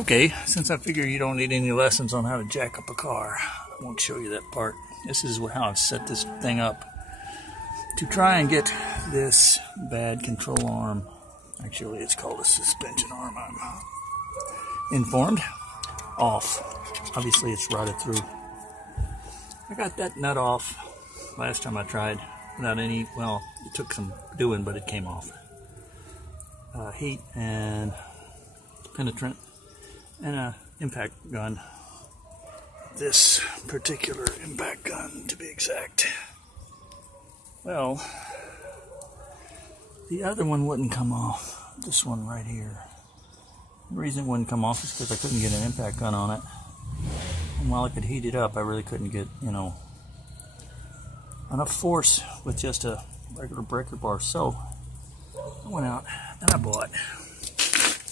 Okay, since I figure you don't need any lessons on how to jack up a car, I won't show you that part. This is how I've set this thing up to try and get this bad control arm. Actually, it's called a suspension arm, I'm informed. Off. Obviously, it's rotted through. I got that nut off last time I tried without any, well, it took some doing, but it came off. Heat and penetrant and an impact gun. This particular impact gun, to be exact. Well, the other one wouldn't come off. This one right here. The reason it wouldn't come off is because I couldn't get an impact gun on it. And while I could heat it up, I really couldn't get, enough force with just a regular breaker bar. So I went out and I bought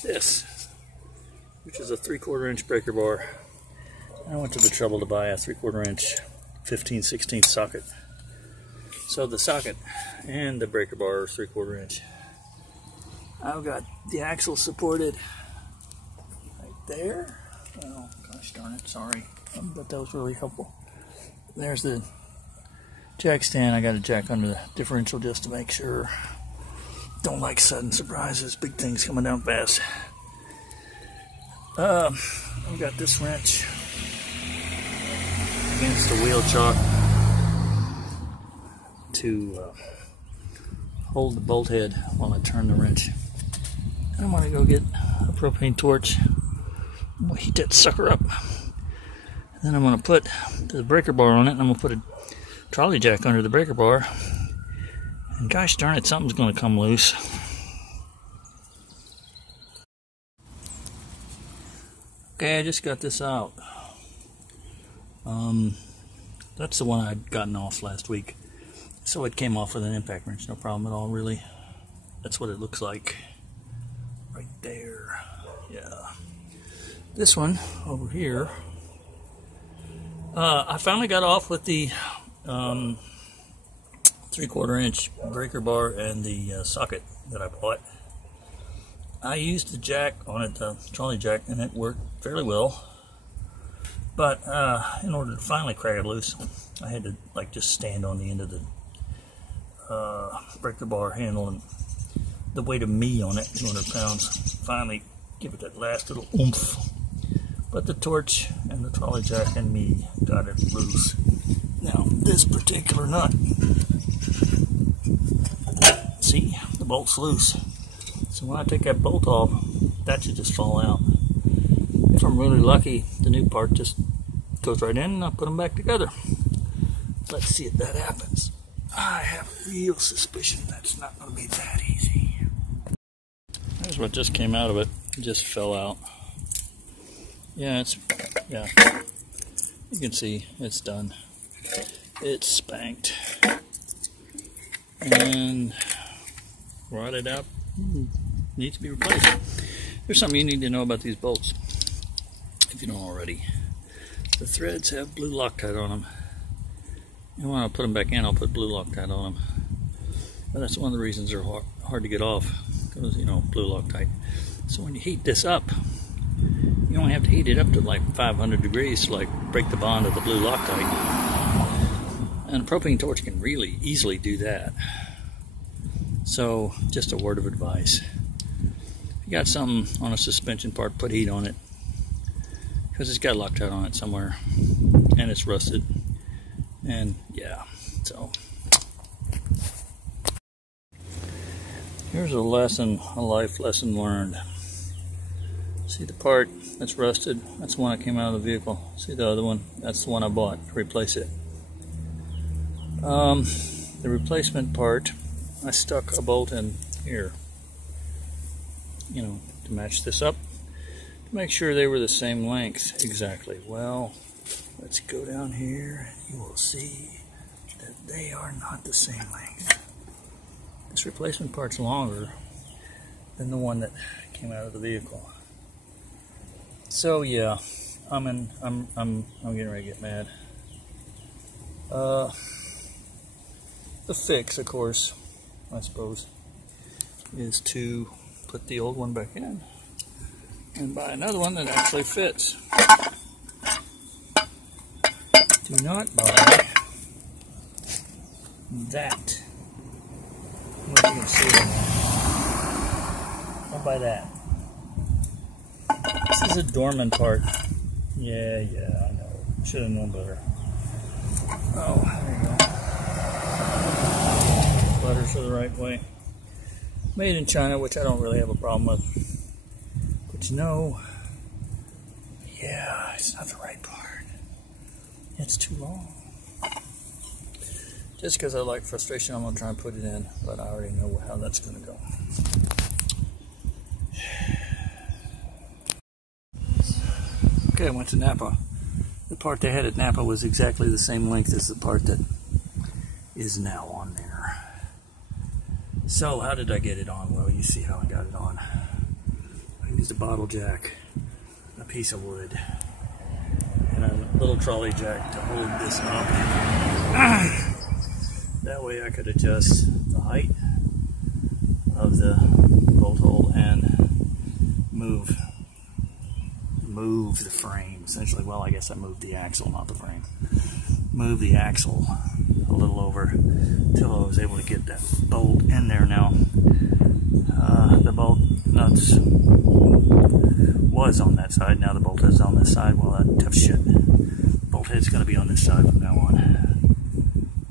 this, which is a 3/4 inch breaker bar. And I went to the trouble to buy a 3/4 inch 15/16 socket. So the socket and the breaker bar are 3/4 inch. I've got the axle supported right there. Oh, gosh darn it, sorry. But that was really helpful. There's the jack stand. I got a jack under the differential just to make sure. Don't like sudden surprises, big things coming down fast. I've got this wrench against the wheel chock to hold the bolt head while I turn the wrench. And I'm going to go get a propane torch. I'm going to heat that sucker up. And then I'm going to put the breaker bar on it, and I'm going to put a trolley jack under the breaker bar. And gosh darn it, something's going to come loose. Okay, I just got this out. That's the one I'd gotten off last week. So it came off with an impact wrench, no problem at all, really. That's what it looks like. Right there. Yeah. This one over here, I finally got off with the 3/4 inch breaker bar and the socket that I bought. I used the jack on it, the trolley jack, and it worked fairly well. But in order to finally crack it loose, I had to just stand on the end of the breaker bar handle, and the weight of me on it, 200 pounds, finally give it that last little oomph. But the torch and the trolley jack and me got it loose. Now, this particular nut, see, the bolt's loose. So when I take that bolt off, that should just fall out. If I'm really lucky, the new part just goes right in and I'll put them back together. Let's see if that happens. I have a real suspicion that's not going to be that easy. Here's what just came out of it. It just fell out. Yeah, you can see it's done. It's spanked and rotted out. Needs to be replaced. There's something you need to know about these bolts, if you don't already. The threads have blue Loctite on them. And when I put them back in, I'll put blue Loctite on them. But that's one of the reasons they're hard to get off, because, blue Loctite. So when you heat this up, you only have to heat it up to 500 degrees to break the bond of the blue Loctite. And a propane torch can really easily do that. So, just a word of advice. If you got something on a suspension part, put heat on it. Because it's got Loctite on it somewhere. And it's rusted. And, yeah, so. Here's a lesson, a life lesson learned. See the part that's rusted? That's the one that came out of the vehicle. See the other one? That's the one I bought to replace it. The replacement part, I stuck a bolt in here, to match this up, to make sure they were the same length exactly. Well, let's go down here and you will see that they are not the same length. This replacement part's longer than the one that came out of the vehicle. So yeah, I'm getting ready to get mad. The fix, of course, I suppose, is to put the old one back in and buy another one that actually fits. Do not buy that. I don't know if you can see it. Don't buy that. This is a Dorman part. Yeah, I know. Should have known better. Oh, there you go. Letters are the right way. Made in China, which I don't really have a problem with. But you know, yeah, it's not the right part. It's too long. Just because I like frustration, I'm going to try and put it in, but I already know how that's going to go. Okay, I went to Napa. The part they had at Napa was exactly the same length as the part that is now on there. So, how did I get it on? Well, you see how I got it on. I used a bottle jack, a piece of wood, and a little trolley jack to hold this up. That way I could adjust the height of the bolt hole and move the frame. Essentially, well, I guess I moved the axle, not the frame. Move the axle a little over until I was able to get that bolt in there. Now, the bolt nuts was on that side. Now the bolt head's on this side. Well, that tough shit. Bolt head's going to be on this side from now on.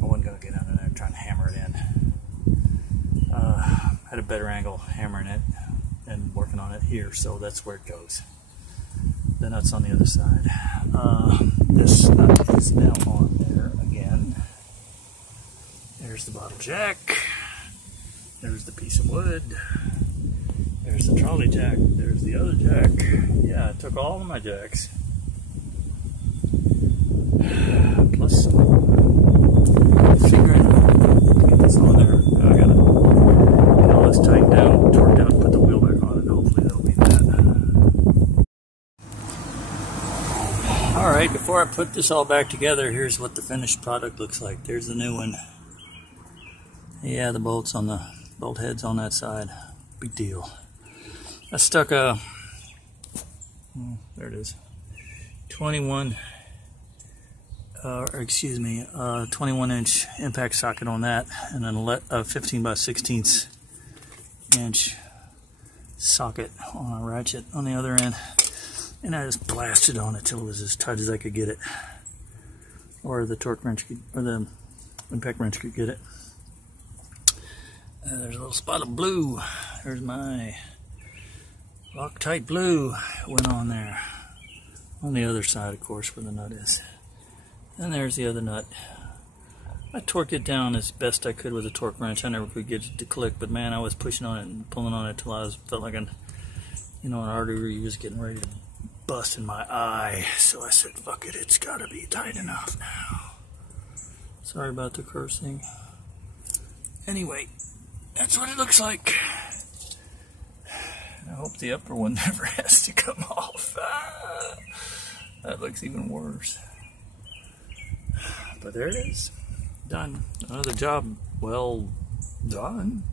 I wasn't going to get under there and try and hammer it in. Had a better angle hammering it and working on it here, so that's where it goes. The nut's on the other side. This nut is now on there again. There's the bottle jack. There's the piece of wood. There's the trolley jack. There's the other jack. Yeah, I took all of my jacks. Plus figuring get this on there. Now I gotta get all this tightened down, torqued out, put the wheel back on it. Hopefully that'll be that. Alright, before I put this all back together, here's what the finished product looks like. There's the new one. Yeah, the bolts on the bolt heads on that side. Big deal. I stuck a, there it is, 21 inch impact socket on that, and then a 15 by 16 inch socket on a ratchet on the other end. And I just blasted on it till it was as tight as I could get it, or the torque wrench could, or the impact wrench could get it. There's a little spot of blue. There's my Loctite blue went on there. On the other side, of course, where the nut is. And there's the other nut. I torqued it down as best I could with a torque wrench. I never could get it to click, but man, I was pushing on it and pulling on it till I felt like an artery was getting ready to bust in my eye. So I said, fuck it, it's gotta be tight enough now. Sorry about the cursing. Anyway, that's what it looks like. I hope the upper one never has to come off. That looks even worse. But there it is. Done. Another job well done.